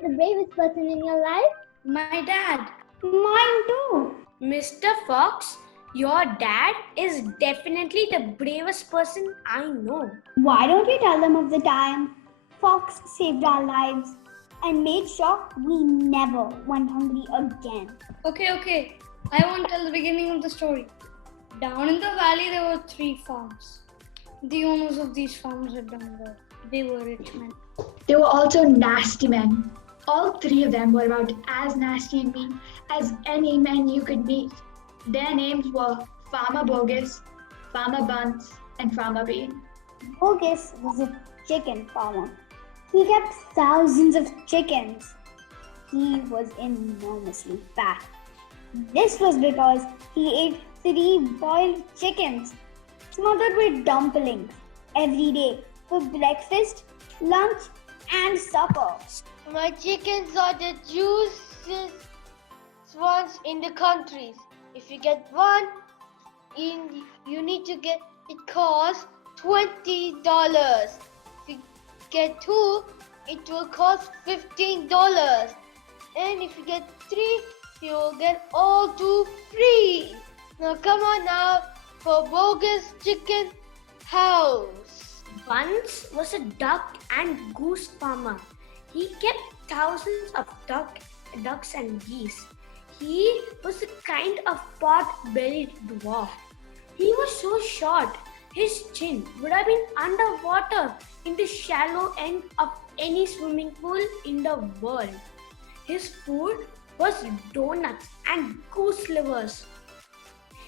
was the bravest person in your life? My dad. Mine too. Mr. Fox, your dad is definitely the bravest person I know. Why don't you tell them of the time Fox saved our lives and made sure we never went hungry again? Okay. I won't tell the beginning of the story. Down in the valley, there were 3 farms. The owners of these farms had done well. They were rich men. They were also nasty men. All 3 of them were about as nasty and mean as any men you could meet. Their names were Farmer Bogus, Farmer Buns, and Farmer Bean. Bogus was a chicken farmer. He kept thousands of chickens. He was enormously fat. This was because he ate 3 boiled chickens smothered with dumplings every day for breakfast, lunch, and supper. My chickens are the juiciest ones in the countries. If you get one, you need to get it costs $20. If you get 2, it will cost $15. And if you get 3, you will get all 2 free. Now come on now for Bogus Chicken House. Buns was a duck and goose farmer. He kept thousands of ducks and geese. He was a kind of pot-bellied dwarf. He was so short, his chin would have been underwater in the shallow end of any swimming pool in the world. His food was donuts and goose livers.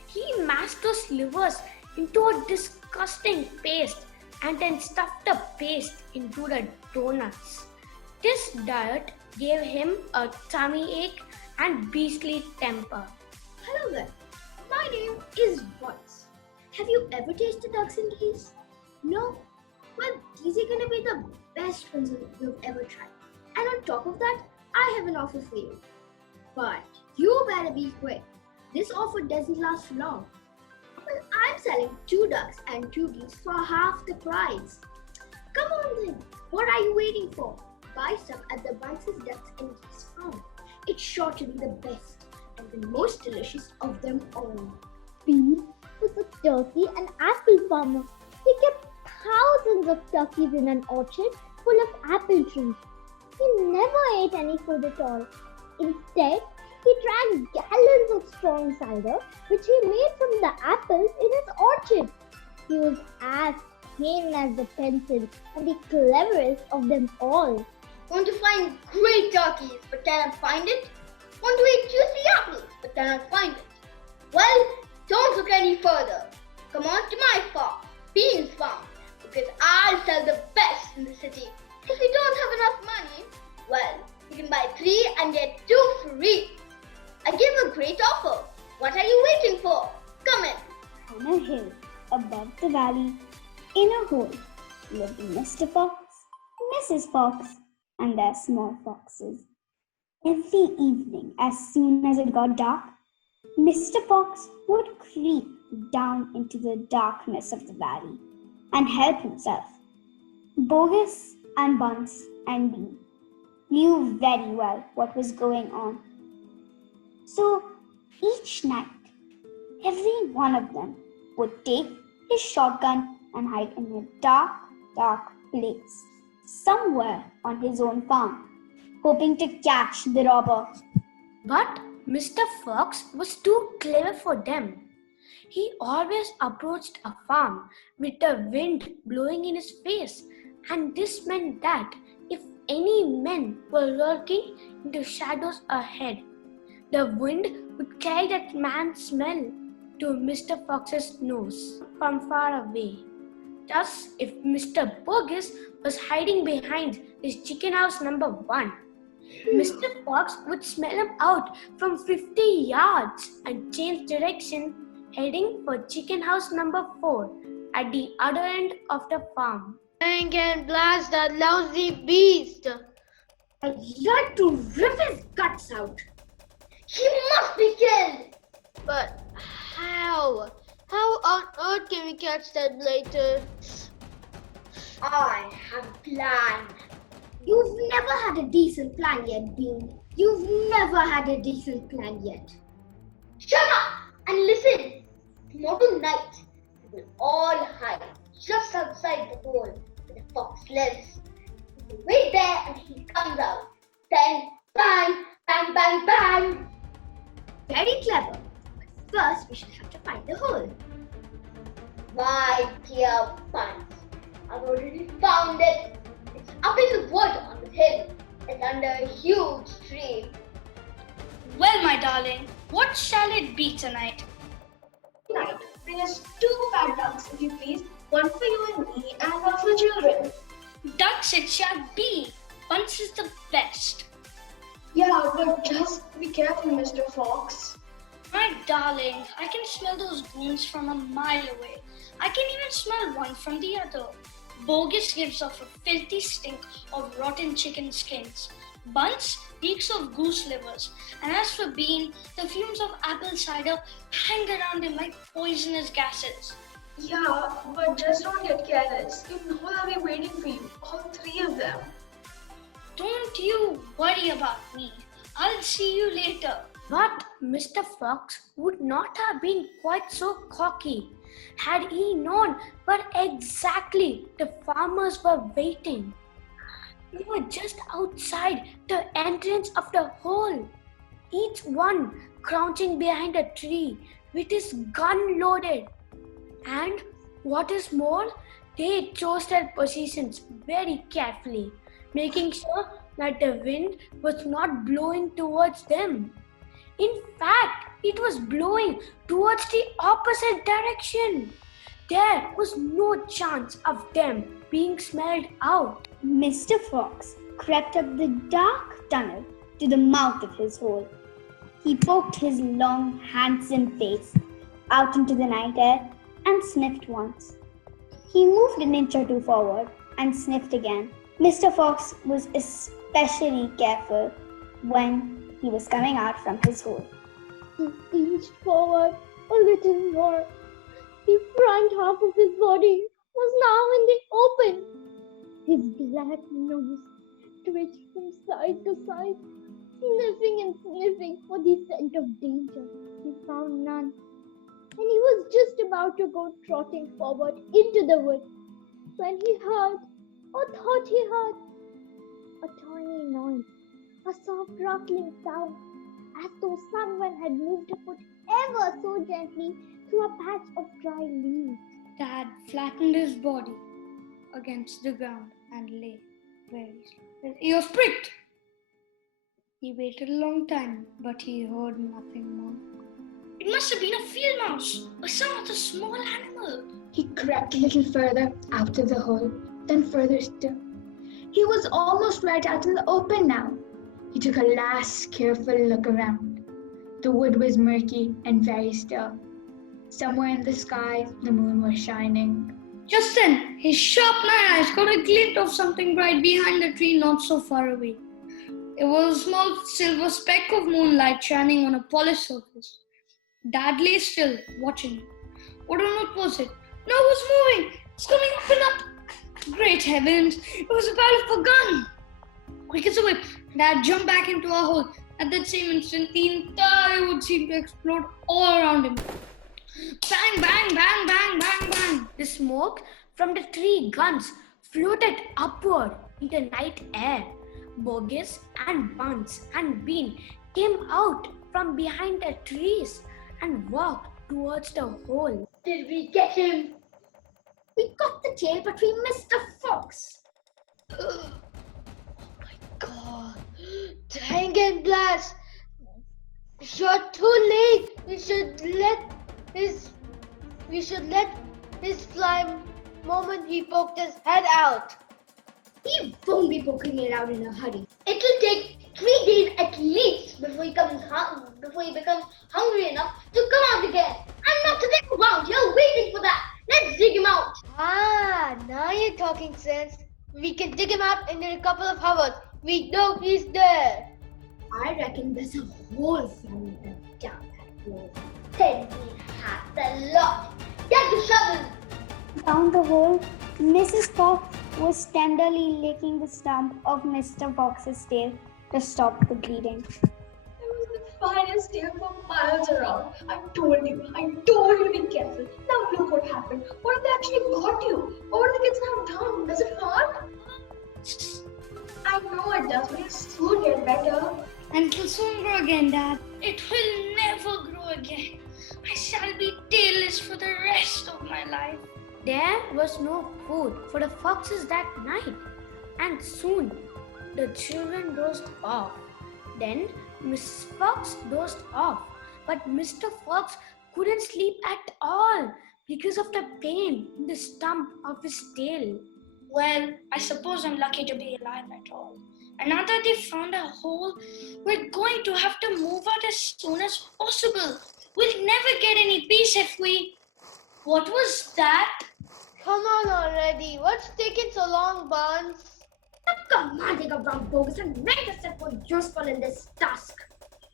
He mashed those livers into a disgusting paste and then stuffed the paste into the donuts. This diet gave him a tummy ache and beastly temper. Hello there, my name is Buns. Have you ever tasted ducks and geese? No? Well, these are gonna be the best ones you've ever tried. And on top of that, I have an offer for you. But you better be quick. This offer doesn't last long. Well, I'm selling 2 ducks and 2 geese for half the price. Come on then, what are you waiting for? Buy some at the Buns' Ducks and Geese farm. It's sure to be the best and the most delicious of them all. Bean was a turkey and apple farmer. He kept thousands of turkeys in an orchard full of apple trees. He never ate any food at all. Instead, he drank gallons of strong cider, which he made from the apples in his orchard. He was as keen as a pencil and the cleverest of them all. Want to find great turkeys but cannot find it? Want to eat juicy apples but cannot find it? Well, don't look any further. Come on to my farm, Bean's farm, because I'll sell the best in the city. If you don't have enough money, well, you can buy 3 and get 2 free. I give a great offer. What are you waiting for? Come in. On a hill above the valley, in a hole, lived Mr. Fox, Mrs. Fox, and their small foxes. Every evening, as soon as it got dark, Mr. Fox would creep down into the darkness of the valley and help himself. Bogus and Buns and Bean knew very well what was going on. So each night, every one of them would take his shotgun and hide in a dark, dark place somewhere on his own farm, hoping to catch the robber. But Mr. Fox was too clever for them. He always approached a farm with the wind blowing in his face, and this meant that if any men were lurking in the shadows ahead, the wind would carry that man's smell to Mr. Fox's nose from far away. Thus, if Mr. Bogus was hiding behind his chicken house number 1, Mr. Fox would smell him out from 50 yards and change direction, heading for chicken house number 4 at the other end of the farm. I can blast that lousy beast. I'd like to rip his guts out. He must be killed. But how? How on earth can we catch that later? I have a plan. You've never had a decent plan yet, Bean. You've never had a decent plan yet. Shut up and listen. Tomorrow night, we will all hide just outside the hole where the fox lives. We will wait there until he comes out. Then, bang, bang, bang, bang. Very clever. But first, we shall have to find the hole. My dear Buns, I've already found it. It's up in the wood on the hill. It's under a huge tree. Well, my darling, what shall it be tonight? Tonight, bring us 2 fat ducks, if you please. One for you and me, and one for children. Ducks it shall be. Bunce is the best. Yeah, but just be careful, Mr. Fox. My darling, I can smell those goons from a mile away. I can even smell one from the other. Bogus gives off a filthy stink of rotten chicken skins. Bunce reeks of goose livers. And as for Bean, the fumes of apple cider hang around him like poisonous gases. Yeah, but just don't get careless. You know they'll be waiting for you, all 3 of them. Don't you worry about me. I'll see you later. But Mr. Fox would not have been quite so cocky had he known where exactly the farmers were waiting. They were just outside the entrance of the hole, each one crouching behind a tree with his gun loaded. And what is more, they chose their positions very carefully, making sure that the wind was not blowing towards them. In fact, it was blowing towards the opposite direction. There was no chance of them being smelled out. Mr. Fox crept up the dark tunnel to the mouth of his hole. He poked his long, handsome face out into the night air and sniffed once. He moved an inch or 2 forward and sniffed again. Mr. Fox was especially careful when he was coming out from his hole. He inched forward a little more. The front half of his body was now in the open. His black nose twitched from side to side, sniffing and sniffing for the scent of danger. He found none, and he was just about to go trotting forward into the wood when he heard, or thought he heard, a tiny noise, a soft rattling sound, as though someone had moved a foot ever so gently through a patch of dry leaves. Dad flattened his body against the ground and lay very still. His ears pricked. He waited a long time, but he heard nothing more. It must have been a field mouse or some other small animal. He crept a little further out of the hole, then further still. He was almost right out in the open now. He took a last careful look around. The wood was murky and very still. Somewhere in the sky, the moon was shining. Just then, his sharp eyes caught a glint of something bright behind the tree not so far away. It was a small silver speck of moonlight shining on a polished surface. Dad lay still, watching it. What on earth was it? No, it was moving! It's coming up and up! Great heavens! It was a barrel of a gun! Quick as a whip, Dad jumped back into a hole. At that same instant, the entire wood seemed to explode all around him. Bang, bang, bang, bang, bang, bang! The smoke from the 3 guns floated upward in the night air. Bogus and Bunce and Bean came out from behind the trees and walked towards the hole. Did we get him? We got the tail between Mr. Fox. Oh my god. Dang it, Blast. You're too late. We should let his fly moment he poked his head out. He won't be poking it out in a hurry. It'll take 3 days at least before he becomes hungry enough to come out again. I'm not sitting around here waiting for that. Let's dig him out. Ah, now you're talking sense. We can dig him out in a couple of hours. We know he's there. I reckon there's a whole family down that hole. Then we have the lot. Get the shovel. Down the hole, Mrs. Fox was tenderly licking the stump of Mr. Fox's tail to stop the bleeding. It was the finest day for miles around. I told you to be careful. Now look what happened. What if they actually got you? What were the kids now done? Does it hurt? I know it does, but you'll soon get better. And it'll soon grow again, Dad. It will never grow again. I shall be tailless for the rest of my life. There was no food for the foxes that night, and soon the children dozed off. Then Mrs. Fox dozed off, but Mr. Fox couldn't sleep at all because of the pain in the stump of his tail. Well, I suppose I'm lucky to be alive at all. And now that they found a hole, we're going to have to move out as soon as possible. We'll never get any peace if we... What was that? Come on already. What's taking so long, Buns? Come on, take a brown bogus and make yourself more useful in this task.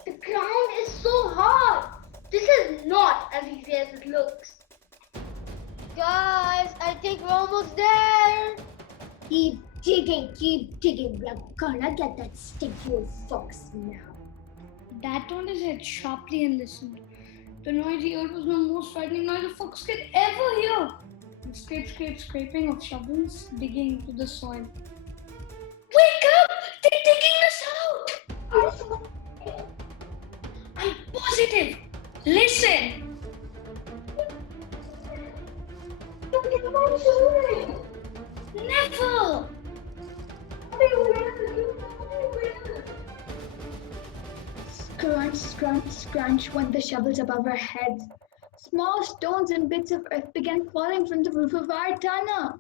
The ground is so hard. This is not as easy as it looks. Guys, I think we're almost there. Keep digging. We're gonna get that stinky old fox now. Dad turned his head sharply and listened. The noise he heard was the most frightening noise a fox could ever hear. The scraping of shovels digging into the soil. Wake up! They're digging us out! I'm positive. Listen! Never! Scrunch went the shovels above our heads. Small stones and bits of earth began falling from the roof of our tunnel.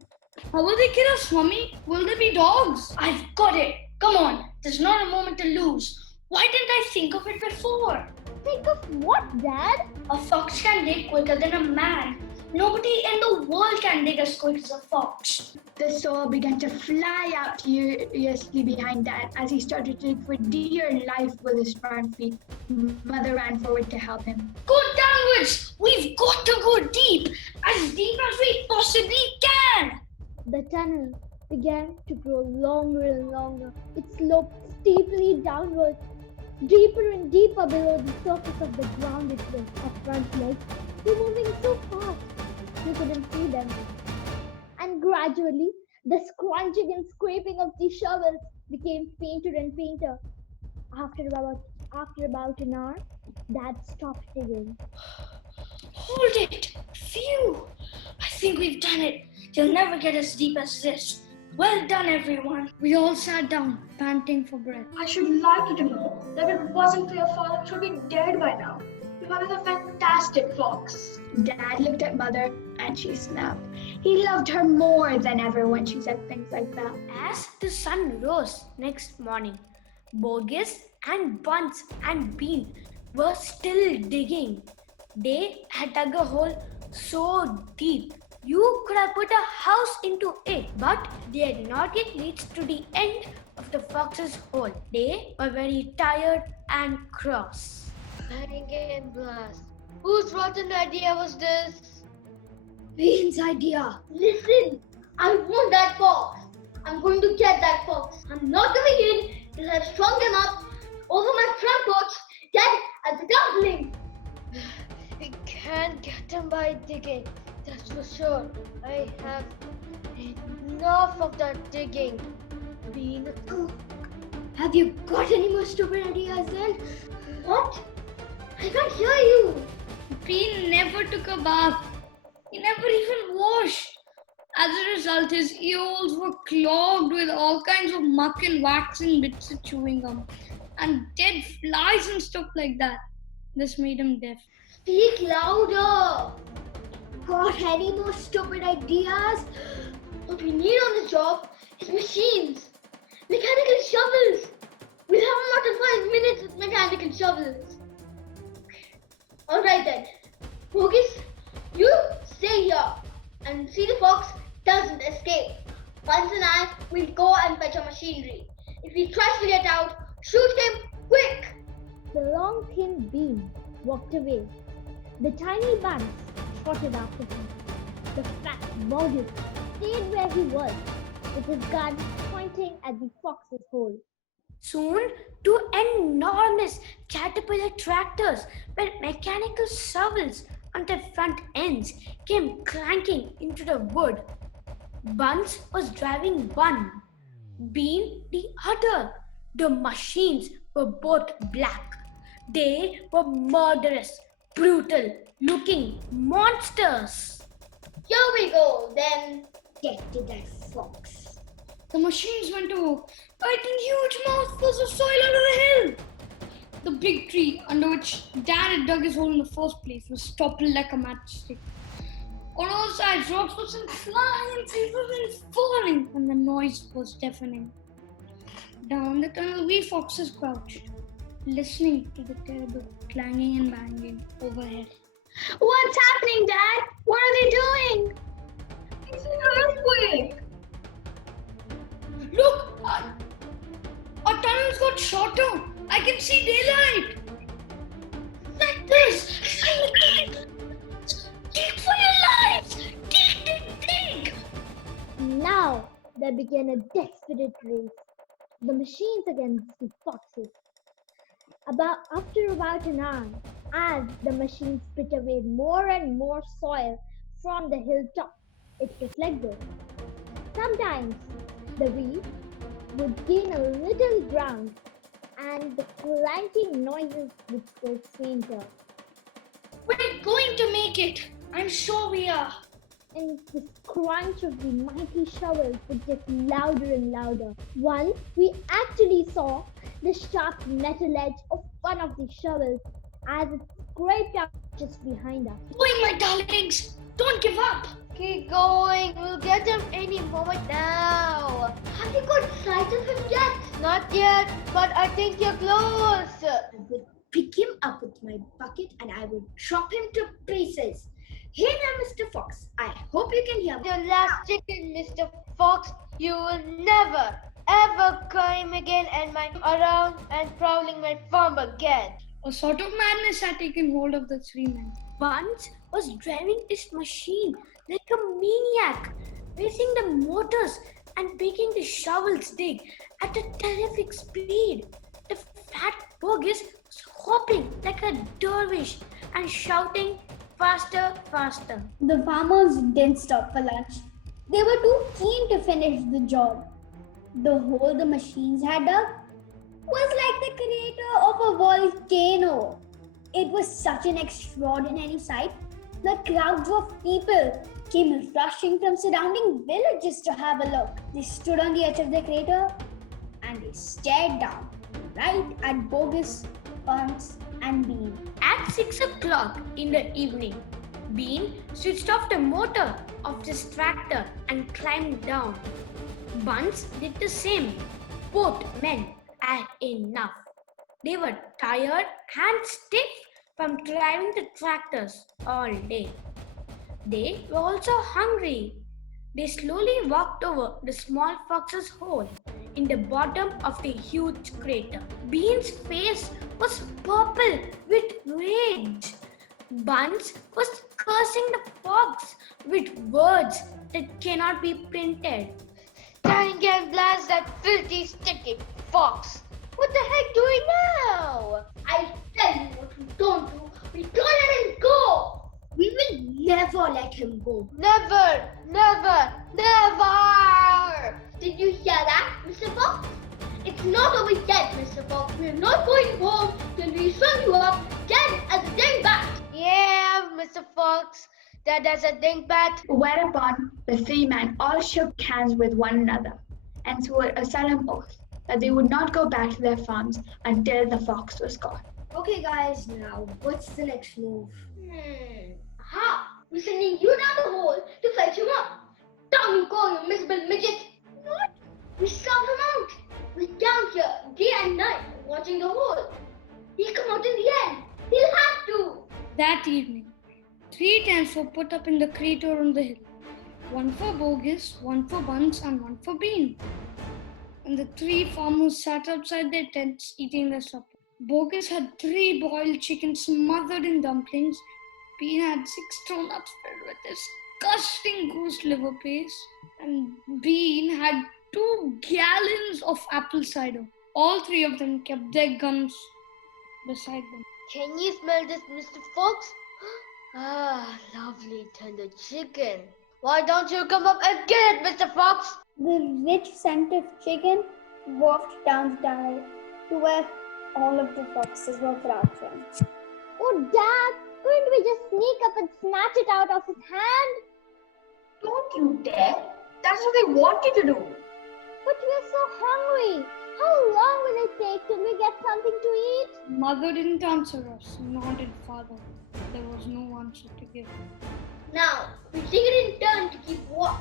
How will they kill us, Mommy? Will they be dogs? I've got it. Come on. There's not a moment to lose. Why didn't I think of it before? Think of what, Dad? A fox can dig quicker than a man. Nobody in the world can dig as quick as a fox. The soul began to fly out furiously behind Dad as he started to dig for dear life with his front feet. Mother ran forward to help him. Go downwards! We've got to go deep! As deep as we possibly can! The tunnel began to grow longer and longer. It sloped steeply downwards, deeper and deeper below the surface of the ground itself. Our front legs were moving so fast, we couldn't see them. And gradually, the scrunching and scraping of the shovels became fainter and fainter. After about an hour, Dad stopped digging. Hold it! Phew! I think we've done it. They'll never get as deep as this. Well done, everyone. We all sat down, panting for breath. I should like you to know that if it wasn't for your father, we should be dead by now. Your father's a fantastic fox. Dad looked at Mother and she snapped. He loved her more than ever when she said things like that. As the sun rose next morning, Bogus and Buns and Bean were still digging. They had dug a hole so deep you could have put a house into it, but they had not yet reached to the end of the fox's hole. They were very tired and cross. Bang and blast. Whose rotten idea was this? Bean's idea. Listen, I want that fox. I'm going to get that fox. I'm not coming in till I've strung them up over my front porch, dead as a dumpling. We can't get them by digging, that's for sure. I have enough of that digging. Bean. Have you got any more stupid ideas then? What? I can't hear you. Bean never took a bath. He never even washed. As a result, his ears were clogged with all kinds of muck and wax and bits of chewing gum and dead flies and stuff like that. This made him deaf. Speak louder. Got any more stupid ideas? What we need on this job is machines. Mechanical shovels. We'll have them out in 5 minutes with mechanical shovels. Alright then. Bogus, you stay here and see the fox doesn't escape. Buns and I will go and fetch our machinery. If he tries to get out, shoot him quick. The long, thin Bean walked away. The tiny Buns trotted after him. The fat Bogus stayed where he was, with his gun pointing at the fox's hole. Soon, two enormous caterpillar tractors with mechanical shovels on their front ends came clanking into the wood. Buns was driving one, Bean the other. The machines were both black. They were murderous, brutal looking monsters. Here we go, then. Get to that fox. The machines went to work, biting huge mouthfuls of soil out of the hill. The big tree under which Dan had dug his hole in the first place was toppled like a matchstick. On all sides, rocks were sent flying and trees were falling, and the noise was deafening. Down the tunnel, we foxes crouched, listening to the terrible clanging and banging overhead. What's happening, Dad? What are they doing? It's an earthquake. Look! Our tunnels got shorter. I can see daylight. Like this. Dig for your lives. Dig. Now there began a desperate race. The machines against the foxes. After about an hour, as the machines spit away more and more soil from the hilltop, it was like this. Sometimes the wheat would gain a little ground and the clanking noises would grow fainter. We're going to make it. I'm sure we are. And the crunch of the mighty shovels would get louder and louder. Once we actually saw the sharp metal edge of one of the shovels as it scraped up just behind us. Going, my darlings. Don't give up. Keep going. We'll get him any moment now. Have you got sight of him yet? Not yet, but I think you're close. I would pick him up with my bucket and I would drop him to pieces. Hey there, Mr. Fox. I hope you can hear me. Your last chicken, Mr. Fox. You will never, ever come again and around and prowling my farm again. A sort of madness had taken hold of the three men. Buns was driving his machine like a maniac, racing the motors and making the shovels dig at a terrific speed. The fat bogus was hopping like a dervish and shouting, "Faster, faster." The farmers didn't stop for lunch. They were too keen to finish the job. The hole the machines had dug was like the crater of a volcano. It was such an extraordinary sight. The crowds of people came rushing from surrounding villages to have a look. They stood on the edge of the crater and they stared down right at Bogus, Buns, and Bean. At 6 o'clock in the evening, Bean switched off the motor of his tractor and climbed down. Buns did the same. Both men had enough. They were tired and stiff from driving the tractors all day. They were also hungry. They slowly walked over the small fox's hole in the bottom of the huge crater. Bean's face was purple with rage. Buns was cursing the fox with words that cannot be printed. Thank and blast that filthy, sticky fox. What the heck do we now? I tell you what we don't do. We don't let him go. We will never let him go. Never, never, never! Did you hear that, Mr. Fox? It's not over yet, Mr. Fox. We're not going home till we sum you up dead as a dingbat. Yeah, Mr. Fox, that is a dingbat. Whereupon the three men all shook hands with one another and swore a solemn oath that they would not go back to their farms until the fox was gone. Okay, guys, now what's the next move? Aha! We're sending you down the hole to fetch him up. Down you go, you miserable midget. What? We scout him out. We're down here day and night watching the hole. He'll come out in the end. He'll have to. That evening, 3 tents were put up in the crater on the hill. One for Bogus, one for Buns, and one for Bean. And the 3 farmers sat outside their tents eating their supper. Bogus had 3 boiled chickens smothered in dumplings. Bean had 6 turnips filled with his disgusting goose liver paste, and Bean had 2 gallons of apple cider. All 3 of them kept their guns beside them. Can you smell this, Mr. Fox? Ah, lovely tender chicken. Why don't you come up and get it, Mr. Fox? The rich scent of chicken wafted down the tunnel to where all of the foxes were crouching. Oh, Dad, couldn't we just sneak up and snatch it out of his hand? Don't you dare. That's what they want you to do. But we're so hungry. How long will it take till we get something to eat? Mother didn't answer us, nor did Father. There was no answer to give. Now, we take it in turn to keep watch.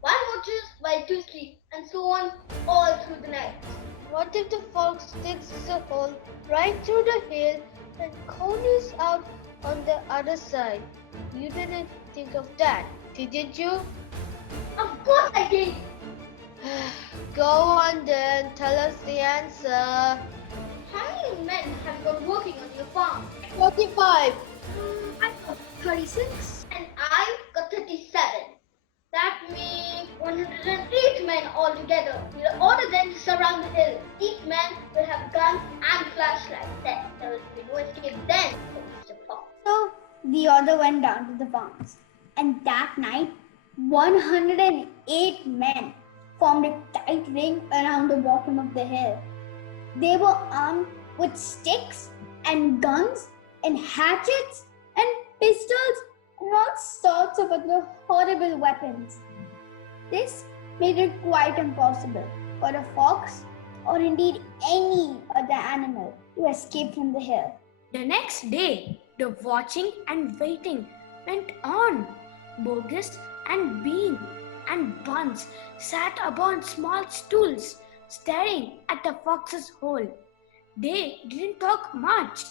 One watches while two sleep, and so on all through the night. What if the fox digs a hole right through the hill and corners out on the other side? You didn't think of that, didn't you? Of course I did. Go on then, tell us the answer. How many men have you got working on your farm? 45. I've got 36. And I've got 37. That means 108 men altogether. We'll order them to surround the hill. Each man will have guns and flashlights. There will be no escape then for Mr. Fox. So the order went down to the farms, and that night 108 men formed a tight ring around the bottom of the hill. They were armed with sticks and guns and hatchets and pistols and all sorts of other horrible weapons. This made it quite impossible for a fox or indeed any other animal to escape from the hill. The next day, the watching and waiting went on. Bogus and Bean and Buns sat upon small stools, staring at the fox's hole. They didn't talk much.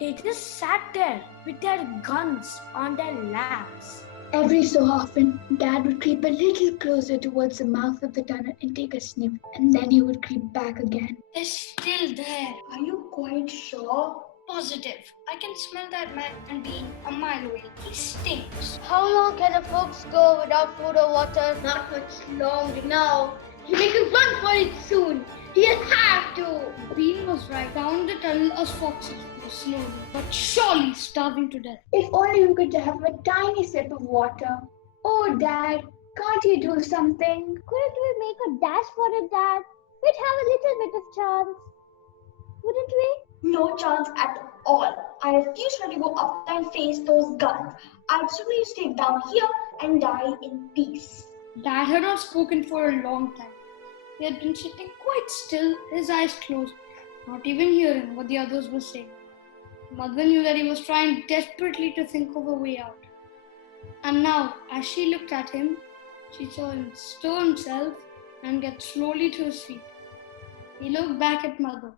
They just sat there with their guns on their laps. Every so often, Dad would creep a little closer towards the mouth of the tunnel and take a sniff, and then he would creep back again. They're still there. Are you quite sure? Positive. I can smell that man being a mile away. He stinks. How long can a fox go without food or water? Not much longer now. He'll make a run for it soon. He'll have to. Bean was right. Down the tunnel us foxes were slowly, but surely starving to death. If only we could have a tiny sip of water. Oh, Dad, can't you do something? Couldn't we make a dash for it, Dad? We'd have a little bit of chance. Wouldn't we? No chance at all. I refuse to let you go up and face those guns. I'd sooner you stay down here and die in peace. Dad had not spoken for a long time. He had been sitting quite still, his eyes closed, not even hearing what the others were saying. Mother knew that he was trying desperately to think of a way out. And now, as she looked at him, she saw him stir himself and get slowly to his feet. He looked back at Mother.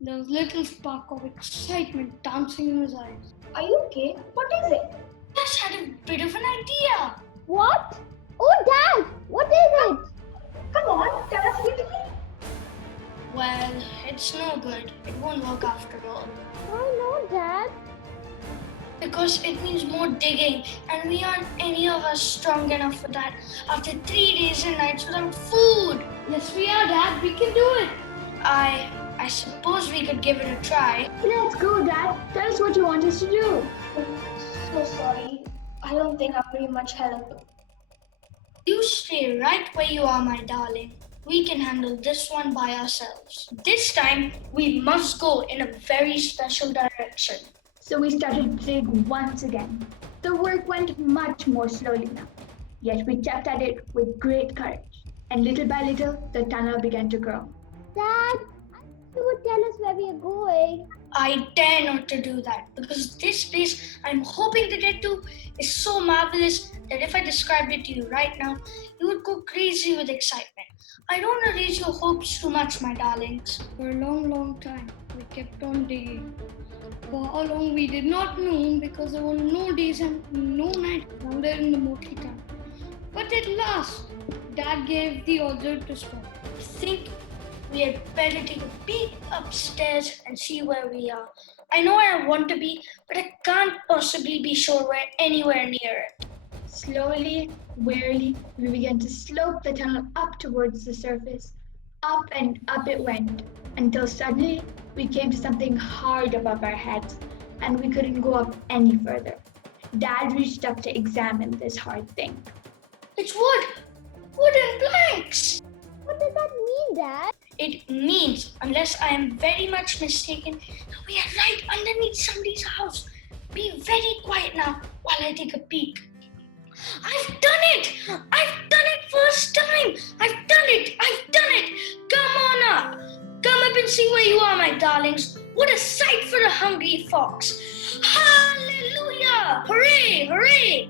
There was a little spark of excitement dancing in his eyes. Are you okay? What is it? Just had a bit of an idea. What? Oh, Dad! What is it? Come on, tell us quickly. Well, it's no good. It won't work after all. Why no, Dad? Because it means more digging, and we aren't any of us strong enough for that after 3 days and nights without food. Yes, we are, Dad. We can do it. I suppose we could give it a try. Let's go, Dad. Tell us what you want us to do. So sorry. I don't think I'm very much help. You stay right where you are, my darling. We can handle this one by ourselves. This time, we must go in a very special direction. So we started to dig once again. The work went much more slowly now. Yet we kept at it with great courage. And little by little, the tunnel began to grow. Dad, you would tell us where we are going. I dare not to do that because this place I'm hoping to get to is so marvelous that if I described it to you right now, you would go crazy with excitement. I don't want to raise your hopes too much, my darlings. For a long, long time, we kept on digging. For how long we did not know because there were no days and no nights down there in the murky tunnel. But at last, Dad gave the order to stop. I think we had better take a peek upstairs and see where we are. I know where I want to be, but I can't possibly be sure we're anywhere near it. Slowly, warily, we began to slope the tunnel up towards the surface. Up and up it went, until suddenly we came to something hard above our heads, and we couldn't go up any further. Dad reached up to examine this hard thing. It's wood! Wooden planks! What does that mean, Dad? It means, unless I am very much mistaken, we are right underneath somebody's house. Be very quiet now while I take a peek. I've done it! I've done it first time! I've done it! I've done it! Come on up! Come up and see where you are, my darlings. What a sight for a hungry fox! Hallelujah! Hooray! Hooray!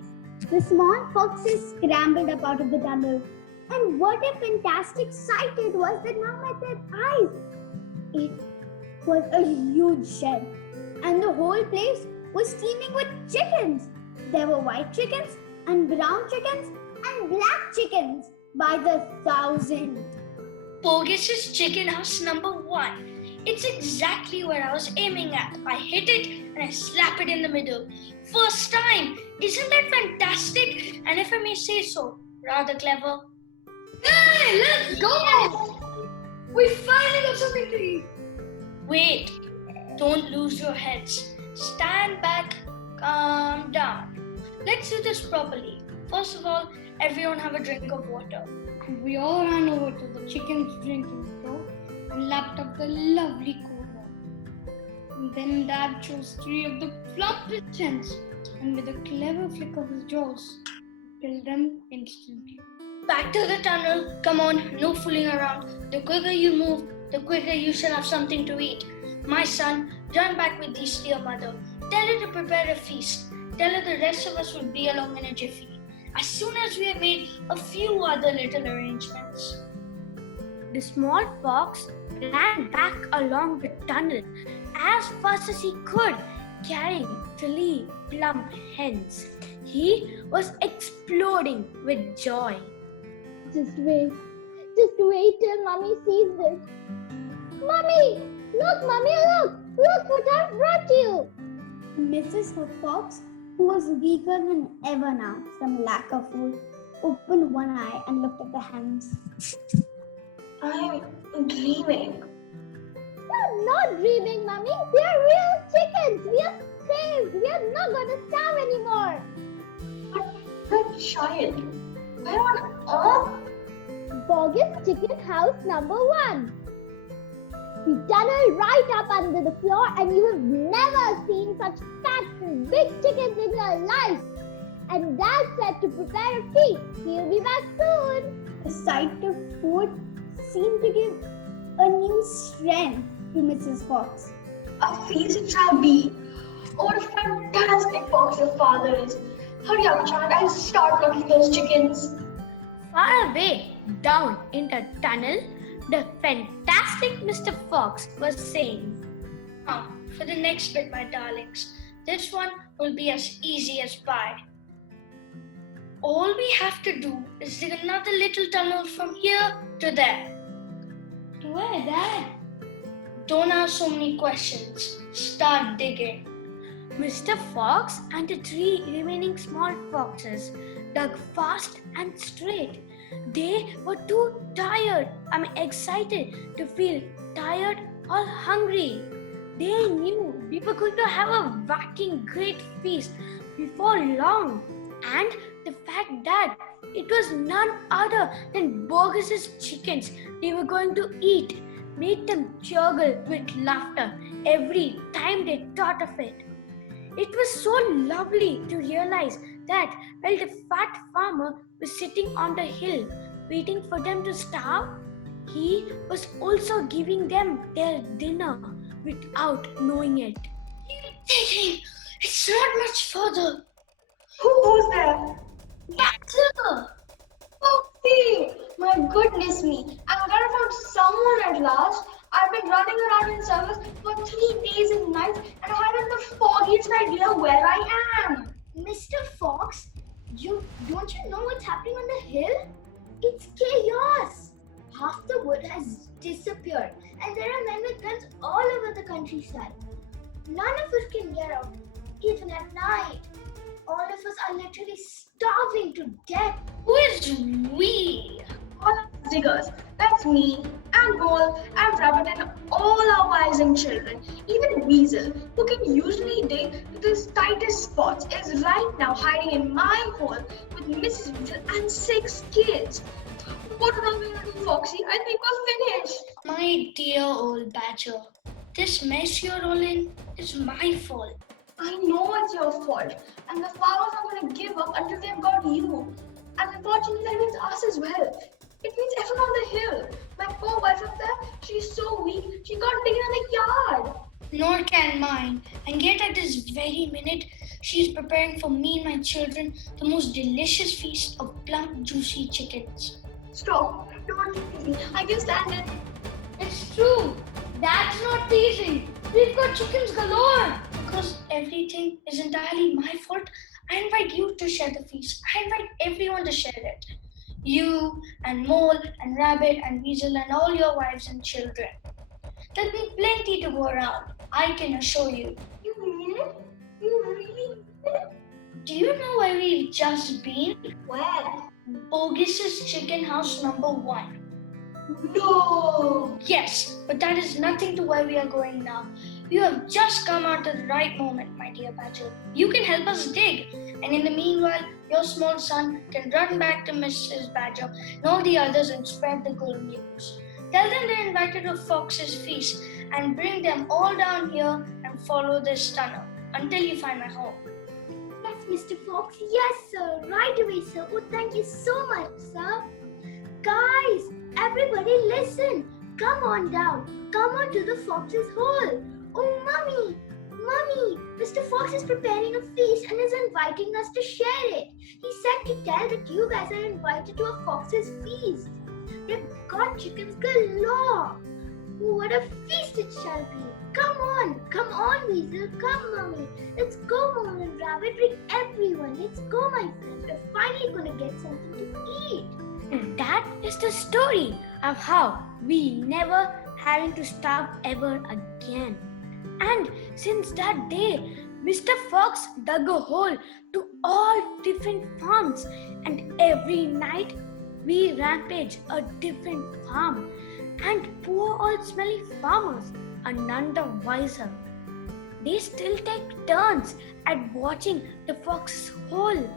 The small foxes scrambled up out of the tunnel. And what a fantastic sight it was that now met their eyes. It was a huge shed, and the whole place was teeming with chickens. There were white chickens, and brown chickens, and black chickens by the thousand. Bogus's chicken house number 1. It's exactly where I was aiming at. I hit it and I slap it in the middle. First time! Isn't that fantastic? And if I may say so, rather clever. Hey, let's go! We finally got something to eat. Wait, don't lose your heads. Stand back, calm down. Let's do this properly. First of all, everyone have a drink of water. And we all ran over to the chicken's drinking stove and lapped up the lovely cold water. And then Dad chose 3 of the plumpest hens, and with a clever flick of his jaws, killed them instantly. Back to the tunnel. Come on, no fooling around. The quicker you move, the quicker you shall have something to eat. My son, run back with these to your mother. Tell her to prepare a feast. Tell her the rest of us will be along in a jiffy, as soon as we have made a few other little arrangements. The small fox ran back along the tunnel as fast as he could, carrying 3 plump hens. He was exploding with joy. Just wait till Mommy sees this. Mommy! Look, Mommy, look! Look what I've brought you! Mrs. Fox, who was weaker than ever now from lack of food, opened one eye and looked at the hens. I'm dreaming. You're not dreaming, Mommy. We are real chickens. We are saved. We are not going to starve anymore. But child, where on earth? Bogus chicken house number 1. We tunneled right up under the floor, and you have never seen such fat and big chickens in your life. And Dad said to prepare a feast. He'll be back soon. The sight of food seemed to give a new strength to Mrs. Fox. A feast it shall be. Oh, what a fantastic fox your father is. Hurry up, child. I'll start cooking those chickens. Far away, down in the tunnel, the fantastic Mr. Fox was saying, Now, for the next bit, my darlings, this one will be as easy as pie. All we have to do is dig another little tunnel from here to there. To where, Dad? Don't ask so many questions. Start digging. Mr. Fox and the 3 remaining small foxes dug fast and straight. They were too tired, excited to feel tired or hungry. They knew we were going to have a whacking great feast before long. And the fact that it was none other than Bogus's chickens they were going to eat made them gurgle with laughter every time they thought of it. It was so lovely to realize that while the fat farmer was sitting on the hill waiting for them to starve, he was also giving them their dinner without knowing it. Digging! It's not much further. Who goes there? Butter! Foxy! My goodness me. I'm glad I found someone at last. I've been running around in circles for 3 days and nights, and I haven't the foggiest idea where I am. Mr. Fox, don't you know what's happening on the hill? It's chaos. Half the wood has disappeared, and there are men with guns all over the countryside. None of us can get out, even at night. All of of us are literally starving to death. Who is we? All our ziggers. That's me, and Mole, and Rabbit, and all our wives and children. Even Weasel, who can usually dig to the tightest spots, is right now hiding in my hole with Mrs. Weasel and 6 kids. What are we gonna do, Foxy? I think we're finished. My dear old badger, this mess you're all in is my fault. I know it's your fault, and the farmers are going to give up until they've got you. And unfortunately, that means us as well. It means everyone on the hill. My poor wife up there, she's so weak, she can't dig in the yard. Nor can mine. And yet at this very minute, she's preparing for me and my children the most delicious feast of plump, juicy chickens. Stop, don't tease me. I can stand it. It's true. That's not teasing. We've got chickens galore. Because everything is entirely my fault, I invite you to share the feast. I invite everyone to share it. You and Mole and Rabbit and Weasel and all your wives and children. There'll be plenty to go around, I can assure you. You mean it? You really mean it? Do you know where we've just been? Where? Bogus's chicken house number 1. No! Yes, but that is nothing to where we are going now. You have just come out at the right moment, my dear Badger. You can help us dig, and in the meanwhile, your small son can run back to Mrs. Badger and all the others and spread the good news. Tell them they're invited to Fox's feast and bring them all down here and follow this tunnel until you find my home. Yes, Mr. Fox. Yes, sir. Right away, sir. Oh, thank you so much, sir. Guys, everybody listen. Come on down. Come on to the fox's hole. Oh, Mummy. Mummy, Mr. Fox is preparing a feast and is inviting us to share it. He said to tell that you guys are invited to a fox's feast. They've got chickens galore. Oh, what a feast it shall be. Come on, Weasel. Come, Mummy. Let's go, Mole and Rabbit. Bring everyone. Let's go, my friends. We're finally going to get something to eat. And that is the story of how we never having to starve ever again. And since that day, Mr. Fox dug a hole to all different farms, and every night we rampage a different farm, and poor old smelly farmers are none the wiser. They still take turns at watching the fox's hole,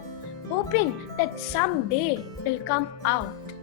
hoping that someday will come out.